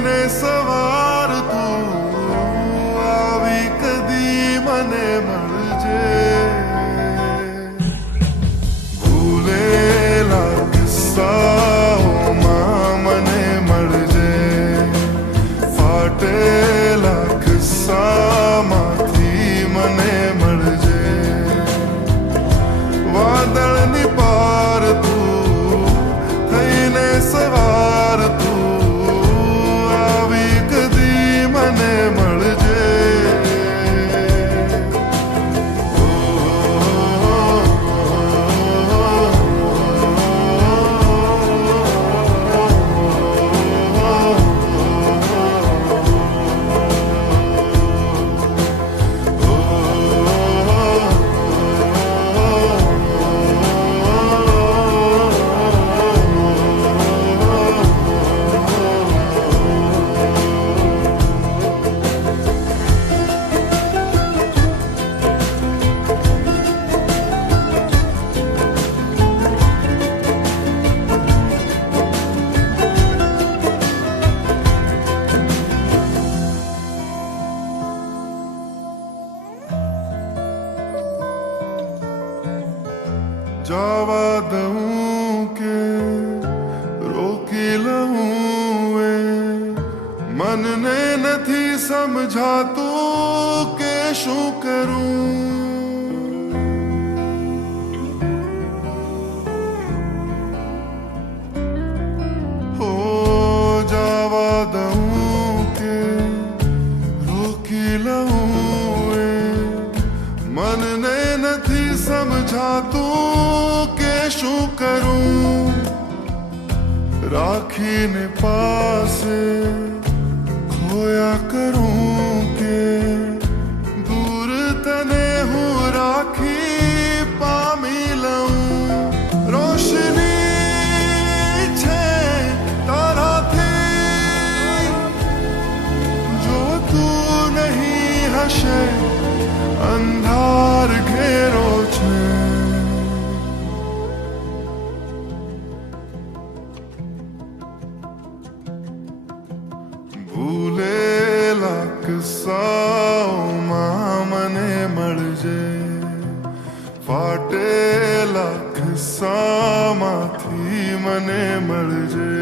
થઈને સવાર તું આવી કદી મને મળજે ભૂલેલા કિસ્સાઓમાં મને મળજે ફાટેલા કિસ્સામાંથી મને મળજે વાદળની પાર તું થઈને સવાર તું આવી કદી મને મળજે જવા દઉં કે રોકી લઉં એ મનને નથી સમજાતું કે શું કરું હો જવા દઉં કે રોકી લઉં એ મનને નથી સમજાતું કે શું કરું રાખીને પાસે ખોયા કરું કે દૂર તને હું રાખી પામી લઉં રોશની છે તારાથી જો તું નહીં હશે અંધાર ઘેરો છે ભૂલેલા કિસ્સાઓમાં મને મળજે ફાટેલા કિસ્સામાંથી મને મળજે